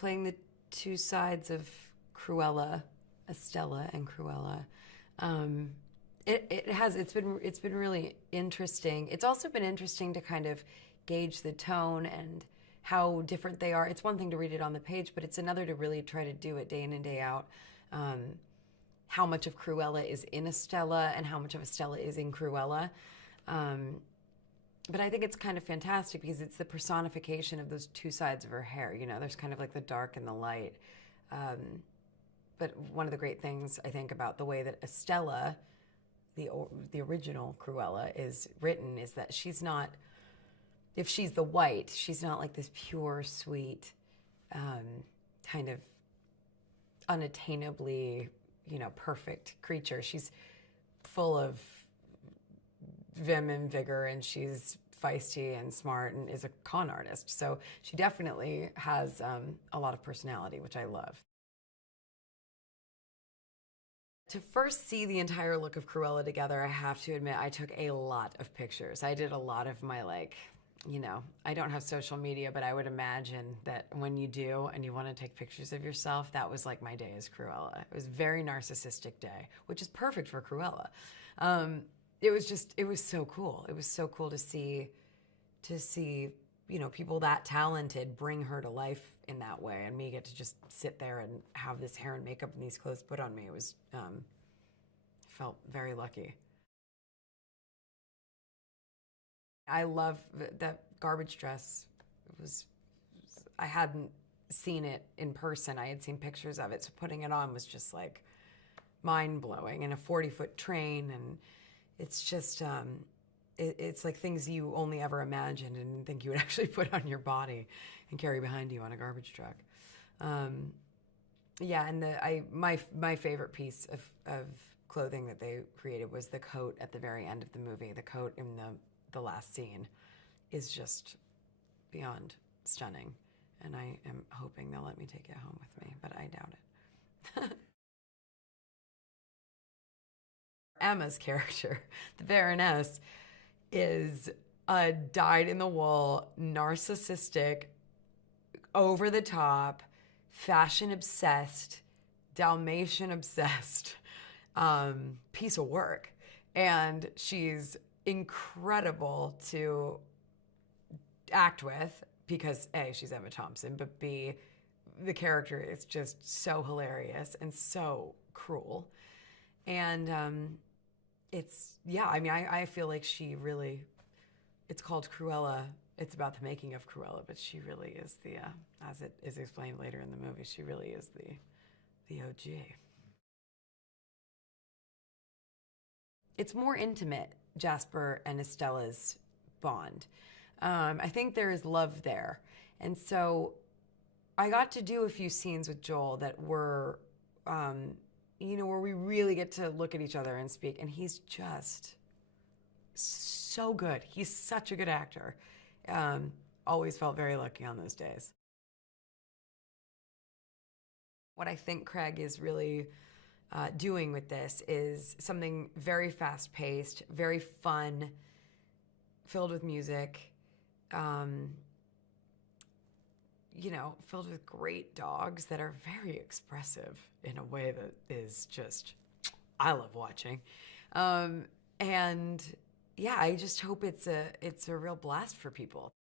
playing the two sides of Cruella, Estella and Cruella. It's been really interesting. It's also been interesting to kind of gauge the tone and how different they are. It's one thing to read it on the page, but it's another to really try to do it day in and day out. How much of Cruella is in Estella and how much of Estella is in Cruella. But I think it's kind of fantastic because it's the personification of those two sides of her hair. You know, there's kind of like the dark and the light. But one of the great things I think about the way that Estella, the original Cruella, is written is that she's not, if she's the white, she's not like this pure, sweet, kind of unattainably, perfect creature. She's full of vim and vigor, and she's feisty and smart and is a con artist. So she definitely has a lot of personality, which I love. To first see the entire look of Cruella together, I have to admit I took a lot of pictures. I did a lot of my I don't have social media, but I would imagine that when you do and you want to take pictures of yourself, that was like my day as Cruella. It was a very narcissistic day, which is perfect for Cruella. It was so cool. It was so cool to see, people that talented bring her to life in that way, and me get to just sit there and have this hair and makeup and these clothes put on me. It was, felt very lucky. I love that garbage dress. I hadn't seen it in person. I had seen pictures of it, so putting it on was just like mind-blowing, and a 40-foot train, and it's just, it's like things you only ever imagined and didn't think you would actually put on your body and carry behind you on a garbage truck. Yeah, and my favorite piece of clothing that they created was the coat at the very end of the movie. The coat in the last scene is just beyond stunning, and I am hoping they'll let me take it home with me, but I doubt it. Emma's character, the Baroness, is a dyed-in-the-wool, narcissistic, over-the-top, fashion-obsessed, Dalmatian-obsessed piece of work. And she's incredible to act with because A, she's Emma Thompson, but B, the character is just so hilarious and so cruel. And I feel like she really, it's called Cruella. It's about the making of Cruella, but she really is as it is explained later in the movie, she really is the OG. It's more intimate, Jasper and Estella's bond. I think there is love there. And so I got to do a few scenes with Joel that were, where we really get to look at each other and speak. And he's just so good. He's such a good actor. Always felt very lucky on those days. What I think Craig is really doing with this is something very fast-paced, very fun, filled with music, filled with great dogs that are very expressive in a way that is just, I love watching. And yeah, I just hope it's a real blast for people.